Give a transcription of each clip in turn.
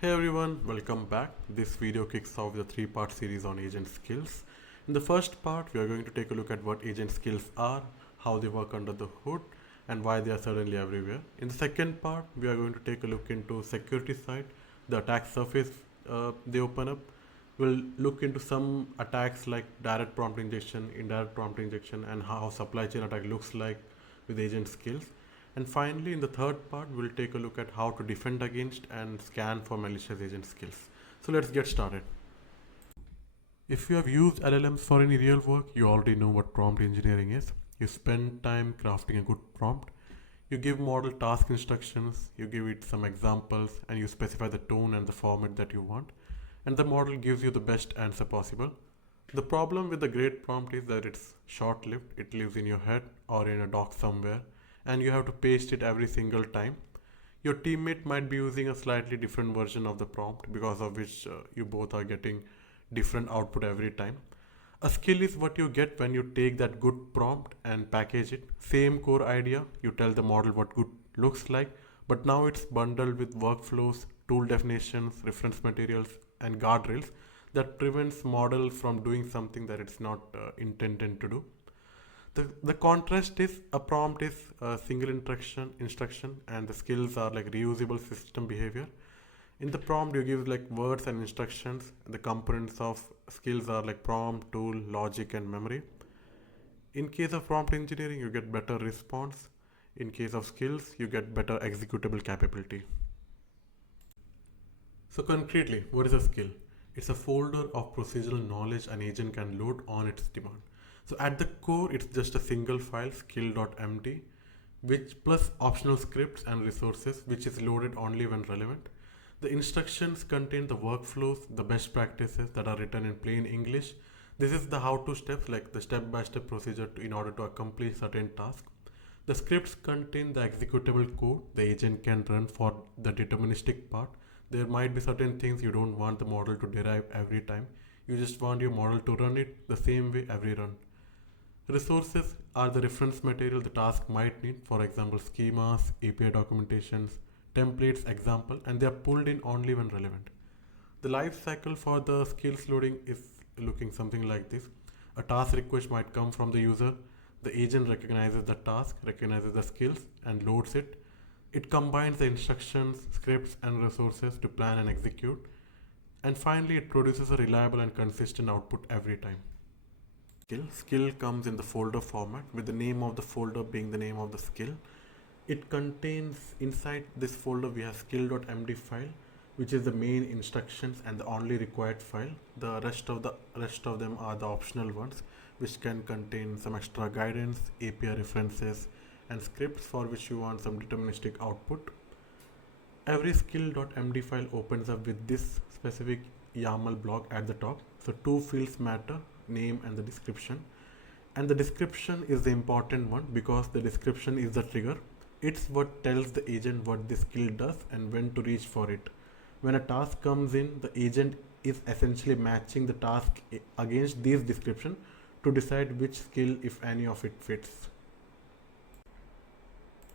Hey everyone, welcome back. This video kicks off the three-part series on agent skills. In the first part, we are going to take a look at what agent skills are, how they work under the hood, and why they are suddenly everywhere. In the second part, we are going to take a look into security side, the attack surface they open up. We'll look into some attacks like direct prompt injection, indirect prompt injection, and how supply chain attack looks like with agent skills. And finally, in the third part, we'll take a look at how to defend against and scan for malicious agent skills. So let's get started. If you have used LLMs for any real work, you already know what prompt engineering is. You spend time crafting a good prompt. You give model task instructions, you give it some examples, and you specify the tone and the format that you want. And the model gives you the best answer possible. The problem with the great prompt is that it's short lived, it lives in your head or in a doc somewhere, and you have to paste it every single time. Your teammate might be using a slightly different version of the prompt, because of which you both are getting different output every time. A skill is what you get when you take that good prompt and package it. Same core idea, you tell the model what good looks like, but now it's bundled with workflows, tool definitions, reference materials, and guardrails that prevents model from doing something that it's not intended to do. The contrast is a prompt is a single instruction, and the skills are like reusable system behavior. In the prompt, you give like words and instructions. The components of skills are like prompt, tool, logic, and memory. In case of prompt engineering, you get better response. In case of skills, you get better executable capability. So concretely, what is a skill? It's a folder of procedural knowledge an agent can load on its demand. So at the core, it's just a single file, SKILL.md, which plus optional scripts and resources, which is loaded only when relevant. The instructions contain the workflows, the best practices that are written in plain English. This is the how-to steps, like the step-by-step procedure in order to accomplish certain tasks. The scripts contain the executable code the agent can run for the deterministic part. There might be certain things you don't want the model to derive every time. You just want your model to run it the same way every run. Resources are the reference material the task might need, for example, schemas, API documentations, templates, example, and they are pulled in only when relevant. The life cycle for the skills loading is looking something like this. A task request might come from the user. The agent recognizes the task, recognizes the skills, and loads it. It combines the instructions, scripts, and resources to plan and execute. And finally, it produces a reliable and consistent output every time. Skill comes in the folder format, with the name of the folder being the name of the skill. It contains, inside this folder we have skill.md file, which is the main instructions and the only required file. The rest of them are the optional ones, which can contain some extra guidance, API references, and scripts for which you want some deterministic output. Every skill.md file opens up with this specific YAML block at the top. So two fields matter, name and the description. And the description is the important one, because the description is the trigger. It's what tells the agent what this skill does and when to reach for it. When a task comes in, the agent is essentially matching the task against this description to decide which skill, if any of it, fits.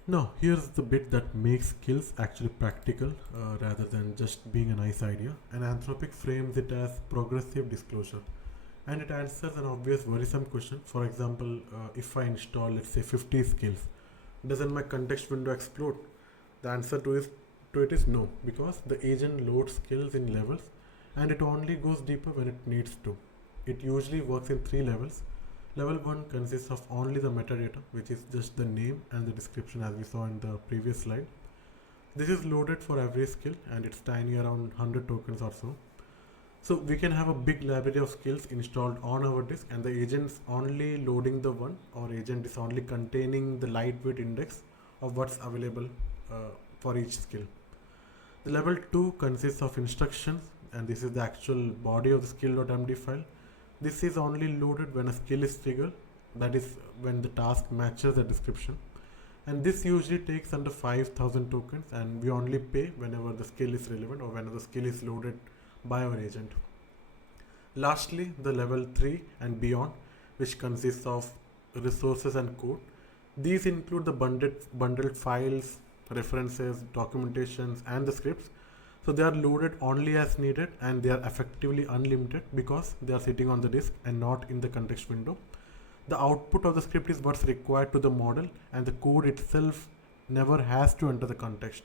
Now, here's the bit that makes skills actually practical rather than just being a nice idea. And Anthropic frames it as progressive disclosure. And it answers an obvious worrisome question. For example, if I install, let's say, 50 skills, doesn't my context window explode? The answer to it is no, because the agent loads skills in levels and it only goes deeper when it needs to. It usually works in 3 levels. Level 1 consists of only the metadata, which is just the name and the description, as we saw in the previous slide. This is loaded for every skill and it's tiny, around 100 tokens or so. So we can have a big library of skills installed on our disk, and the agent's only loading the one, or agent is only containing the lightweight index of what's available for each skill. The level 2 consists of instructions, and this is the actual body of the skill.md file. This is only loaded when a skill is triggered, that is when the task matches the description. And this usually takes under 5,000 tokens, and we only pay whenever the skill is relevant or whenever the skill is loaded by our agent. Lastly, the level 3 and beyond, which consists of resources and code. These include the bundled files, references, documentations, and the scripts. So they are loaded only as needed, and they are effectively unlimited because they are sitting on the disk and not in the context window. The output of the script is what's required to the model, and the code itself never has to enter the context.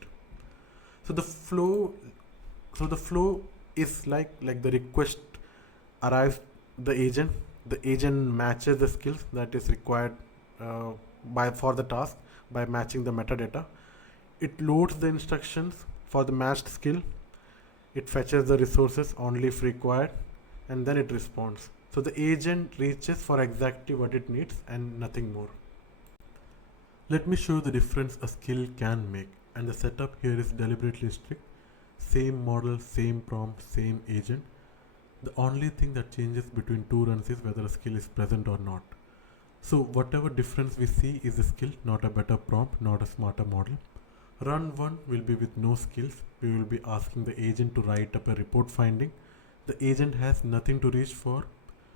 So the flow is like the request arrives the agent matches the skills that is required by for the task by matching the metadata. It loads the instructions for the matched skill, it fetches the resources only if required, and then it responds. So the agent reaches for exactly what it needs and nothing more. Let me show the difference a skill can make, and the setup here is deliberately strict. Same model, same prompt, same agent. The only thing that changes between two runs is whether a skill is present or not. So whatever difference we see is a skill, not a better prompt, not a smarter model. Run 1 will be with no skills. We will be asking the agent to write up a report finding. The agent has nothing to reach for.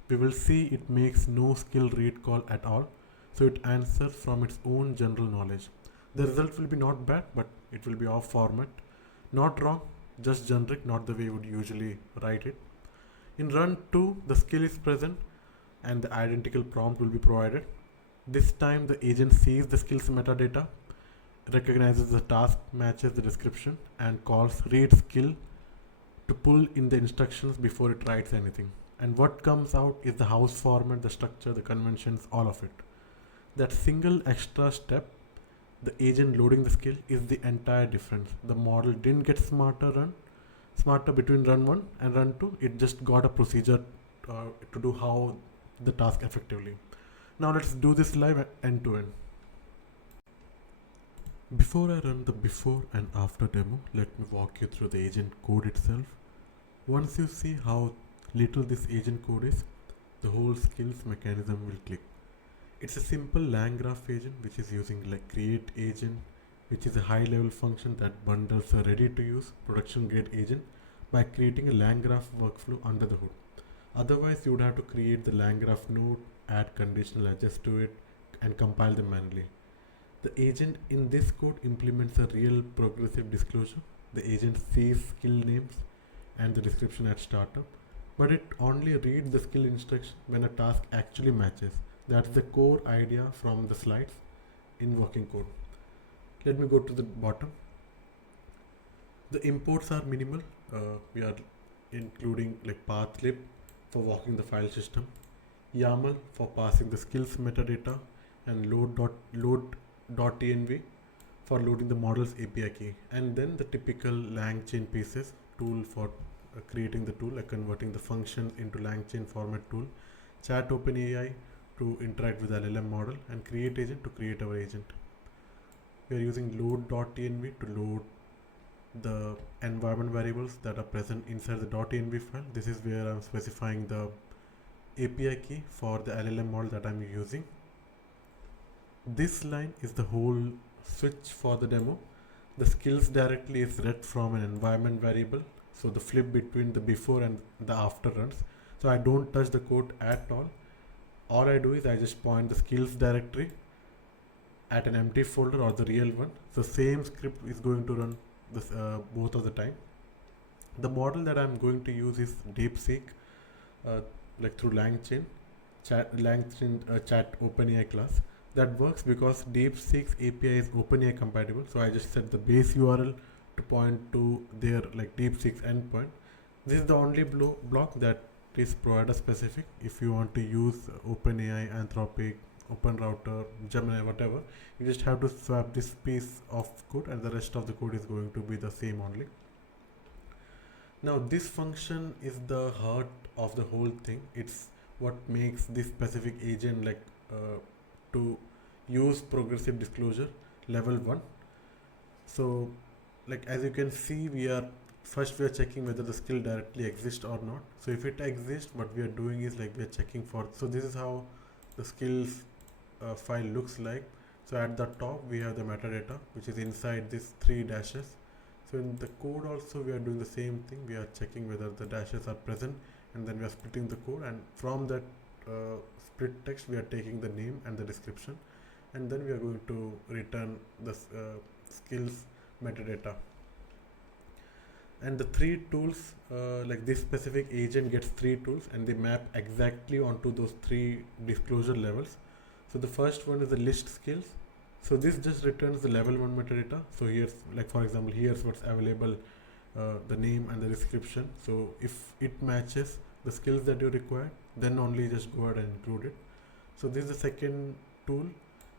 We will see it makes no skill read call at all. So it answers from its own general knowledge. The result will be not bad, but it will be off format. Not wrong, just generic, not the way you would usually write it. In run 2, the skill is present and the identical prompt will be provided. This time the agent sees the skills metadata, recognizes the task, matches the description, and calls read skill to pull in the instructions before it writes anything. And what comes out is the house format, the structure, the conventions, all of it. That single extra step, the agent loading the skill, is the entire difference. The model didn't get smarter between run 1 and run 2. It just got a procedure to do how the task effectively. Now let's do this live end to end. Before I run the before and after demo, let me walk you through the agent code itself. Once you see how little this agent code is, the whole skills mechanism will click. It's a simple LangGraph agent which is using like create agent, which is a high level function that bundles a ready to use production grade agent by creating a LangGraph workflow under the hood. Otherwise you would have to create the LangGraph node, add conditional edges to it, and compile them manually. The agent in this code implements a real progressive disclosure. The agent sees skill names and the description at startup, but it only reads the skill instruction when a task actually matches. That's the core idea from the slides in working code. Let me go to the bottom. The imports are minimal. We are including like pathlib for walking the file system, YAML for passing the skills metadata, and load.env for loading the model's API key, and then the typical LangChain pieces, tool for creating the tool, like converting the functions into LangChain format tool, chat OpenAI to interact with the LLM model, and create agent to create our agent. We are using load.env to load the environment variables that are present inside the .env file. This is where I'm specifying the API key for the LLM model that I'm using. This line is the whole switch for the demo. The skills directly is read from an environment variable, so the flip between the before and the after runs. So I don't touch the code at all. All I do is I just point the skills directory at an empty folder or the real one. The same script is going to run this both of the time. The model that I'm going to use is DeepSeek, like through LangChain, chat OpenAI class. That works because DeepSeek's API is OpenAI compatible. So I just set the base URL to point to their like DeepSeek's endpoint. This is the only block that is provider specific. If you want to use OpenAI, Anthropic, OpenRouter, Gemini, whatever, you just have to swap this piece of code and the rest of the code is going to be the same only. Now this function is the heart of the whole thing. It's what makes this specific agent like to use progressive disclosure level 1. So like as you can see, we are checking whether the skill directly exists or not. So if it exists, what we are doing is like we are checking for, so this is how the skills file looks like. So at the top we have the metadata which is inside these 3 dashes. So in the code also we are doing the same thing. We are checking whether the dashes are present, and then we are splitting the code, and from that split text we are taking the name and the description, and then we are going to return the skills metadata. And the three tools, like this specific agent gets three tools and they map exactly onto those three disclosure levels. So the first one is the list skills. So this just returns the level 1 metadata. So here's, like for example, here's what's available, the name and the description. So if it matches the skills that you require, then only just go ahead and include it. So this is the second tool,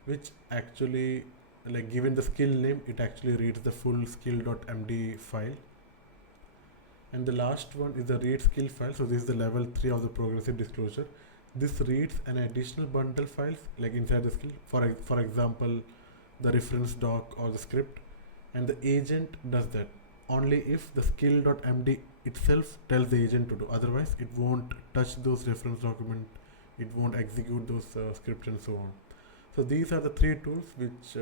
which actually, like given the skill name, it actually reads the full skill.md file. And the last one is the read skill file. So this is the level 3 of the progressive disclosure. This reads an additional bundle files like inside the skill, for example, the reference doc or the script, and the agent does that only if the skill.md itself tells the agent to do. Otherwise, it won't touch those reference document, it won't execute those scripts and so on. So these are the three tools which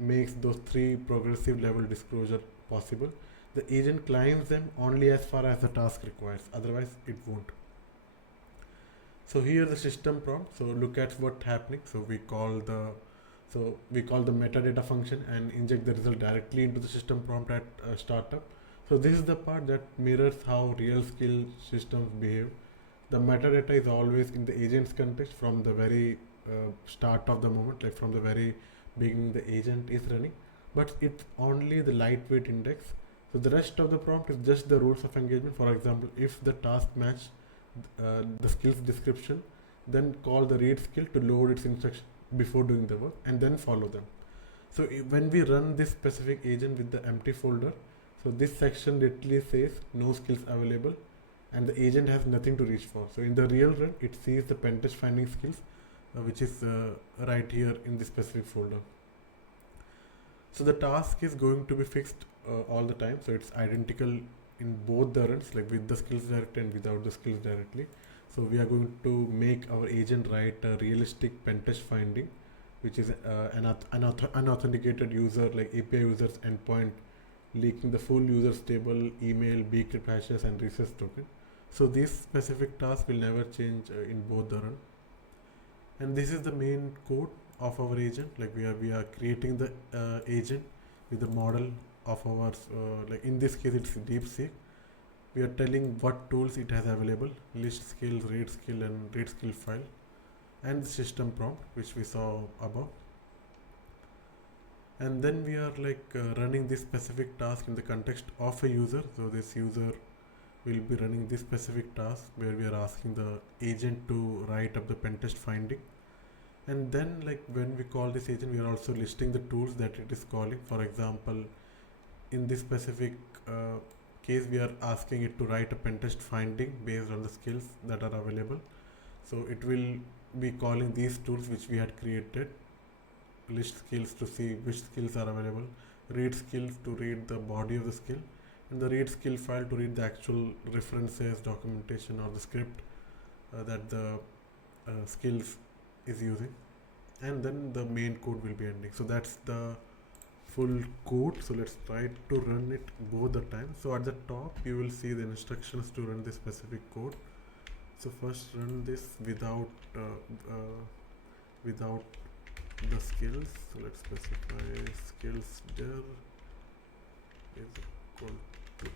makes those three progressive level disclosure possible. The agent climbs them only as far as the task requires, otherwise it won't. So here the system prompt. So look at what's happening. So we call the metadata function and inject the result directly into the system prompt at startup. So this is the part that mirrors how real skill systems behave. The metadata is always in the agent's context from the very start of the moment, like from the very beginning the agent is running, but it's only the lightweight index. So the rest of the prompt is just the rules of engagement. For example, if the task match the skills description, then call the read skill to load its instruction before doing the work and then follow them. So when we run this specific agent with the empty folder, so this section literally says no skills available and the agent has nothing to reach for. So in the real run, it sees the pentest finding skills, which is right here in this specific folder. So the task is going to be fixed all the time. So it's identical in both the runs, like with the skills directly and without the skills directly. So we are going to make our agent write a realistic pentest finding, which is an unauthenticated user, like API users endpoint, leaking the full user's table, email, bcrypt hashes, and research token. So this specific task will never change in both the run. And this is the main code of our agent. Like we are creating the agent with the model of our like in this case it's DeepSeek. We are telling what tools it has available: list skill, read skill, and read skill file, and the system prompt which we saw above. And then we are like running this specific task in the context of a user. So this user will be running this specific task where we are asking the agent to write up the pentest finding. And then like when we call this agent, we are also listing the tools that it is calling. For example, in this specific case, we are asking it to write a pentest finding based on the skills that are available. So it will be calling these tools which we had created: list skills to see which skills are available, read skills to read the body of the skill, and the read skill file to read the actual references, documentation, or the script that the skills is using. And then the main code will be ending. So that's the full code. So let's try to run it both the time. So at the top you will see the instructions to run this specific code. So first run this without the skills. So let's specify skills dir is equal to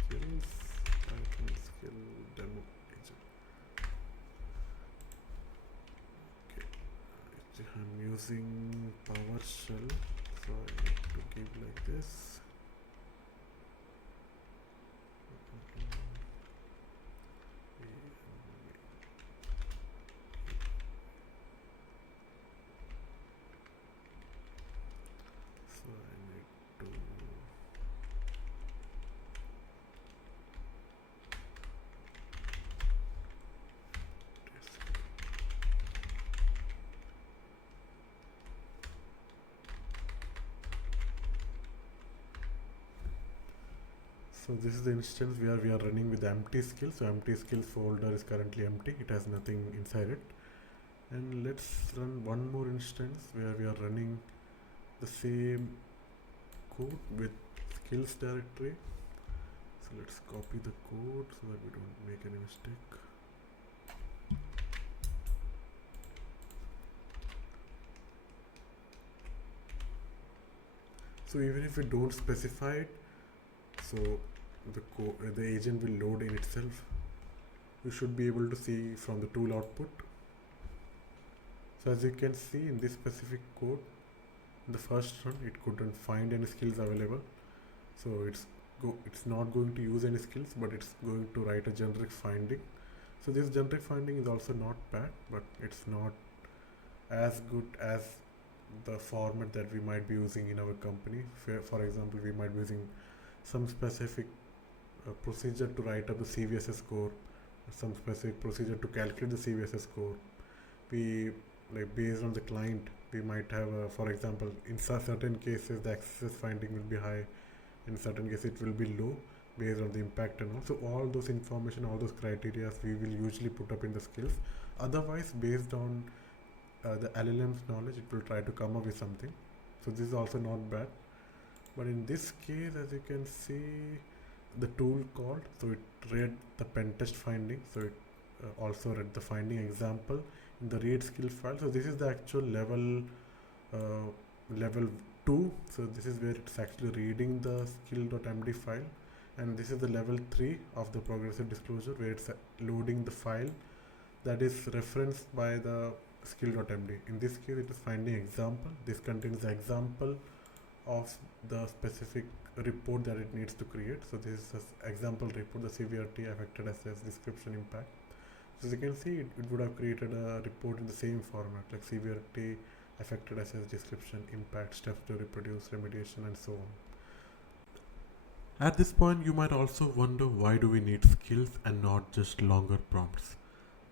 skills skill demo agent. Okay, I'm using PowerShell, so I need to give like this. So this is the instance where we are running with the empty skills. So empty skills folder is currently empty. It has nothing inside it. And let's run one more instance where we are running the same code with skills directory. So let's copy the code so that we don't make any mistake. So even if we don't specify it, so the agent will load in itself. You should be able to see from the tool output. So as you can see in this specific code, in the first run it couldn't find any skills available. So it's not going to use any skills, but it's going to write a generic finding. So this generic finding is also not bad, but it's not as good as the format that we might be using in our company. For example, we might be using some specific procedure to write up the CVSS score, some specific procedure to calculate the CVSS score. We, like, based on the client, we might have for example, in certain cases the access finding will be high, in certain cases it will be low based on the impact and all. So all those information, all those criteria we will usually put up in the skills. Otherwise, based on the LLM's knowledge, it will try to come up with something. So this is also not bad. But in this case, as you can see, the tool called, so it read the pen test finding. So it also read the finding example in the read skill file. So this is the actual level 2. So this is where it's actually reading the skill.md file, and this is the level 3 of the progressive disclosure, where it's loading the file that is referenced by the skill.md. In this case, it is finding example. This contains the example of the specific report that it needs to create. So this is the example report, the severity, affected assess, description, impact. So as you can see, it would have created a report in the same format, like severity, affected assess, description, impact, steps to reproduce, remediation, and so on. At this point, you might also wonder, why do we need skills and not just longer prompts?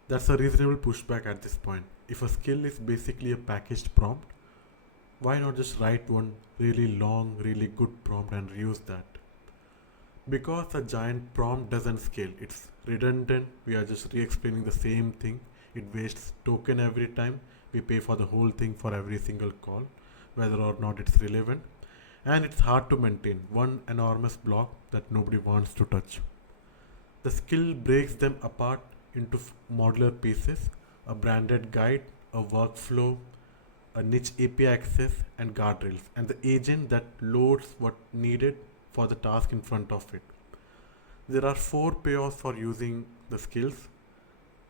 That's a reasonable pushback at this point. If a skill is basically a packaged prompt, why not just write one really long, really good prompt and reuse that? Because a giant prompt doesn't scale. It's redundant. We are just re-explaining the same thing. It wastes token every time. We pay for the whole thing for every single call, whether or not it's relevant. And it's hard to maintain. One enormous block that nobody wants to touch. The skill breaks them apart into modular pieces: a branded guide, a workflow, a niche API access, and guardrails, and the agent that loads what needed for the task in front of it. There are 4 payoffs for using the skills.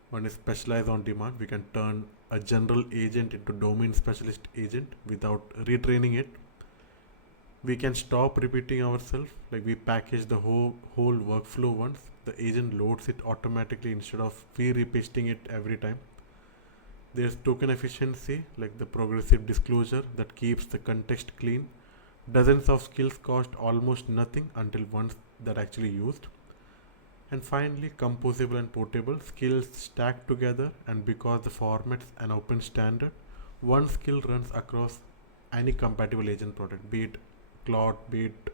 One is specialize on demand. We can turn a general agent into domain specialist agent without retraining it. We can stop repeating ourselves, like we package the whole workflow once. The agent loads it automatically instead of we repasting it every time. There's token efficiency, like the progressive disclosure that keeps the context clean. Dozens of skills cost almost nothing until once that actually used. And finally, composable and portable. Skills stack together, and because the format's an open standard, one skill runs across any compatible agent product, be it Claude, be it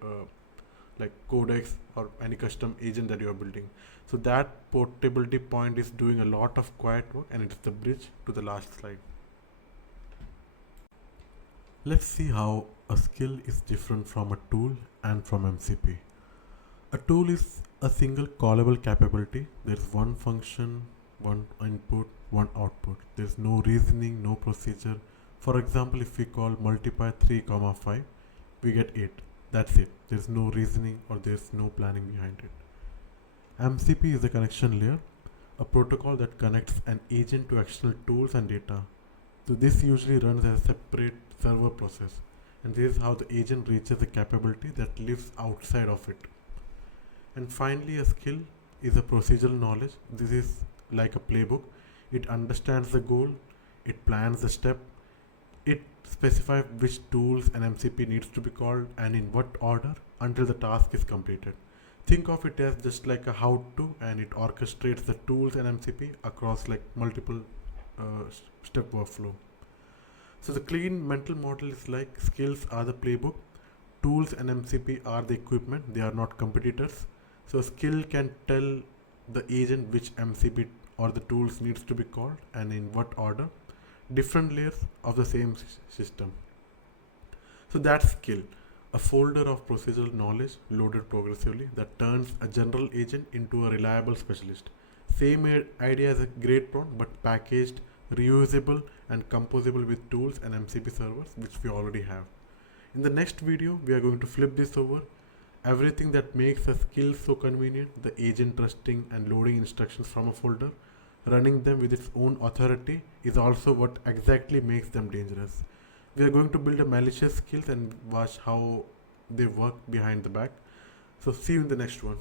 like Codex, or any custom agent that you are building. So that portability point is doing a lot of quiet work, and it's the bridge to the last slide. Let's see how a skill is different from a tool and from MCP. A tool is a single callable capability. There's one function, one input, one output. There's no reasoning, no procedure. For example, if we call multiply 3, 5, we get 8. That's it. There's no reasoning or there's no planning behind it. MCP is the connection layer, a protocol that connects an agent to external tools and data. So this usually runs as a separate server process, and this is how the agent reaches the capability that lives outside of it. And finally, a skill is a procedural knowledge. This is like a playbook. It understands the goal, it plans the step, it specifies which tools an MCP needs to be called and in what order until the task is completed. Think of it as just like a how-to, and it orchestrates the tools and MCP across like multiple step workflow. So the clean mental model is like skills are the playbook, tools and MCP are the equipment, they are not competitors. So a skill can tell the agent which MCP or the tools needs to be called and in what order, different layers of the same system. So that's skill, a folder of procedural knowledge loaded progressively that turns a general agent into a reliable specialist. Same idea as a great prompt, but packaged, reusable and composable with tools and MCP servers, which we already have. In the next video, we are going to flip this over. Everything that makes a skill so convenient, the agent trusting and loading instructions from a folder, running them with its own authority, is also what exactly makes them dangerous. We are going to build a malicious skills and watch how they work behind the back. So see you in the next one.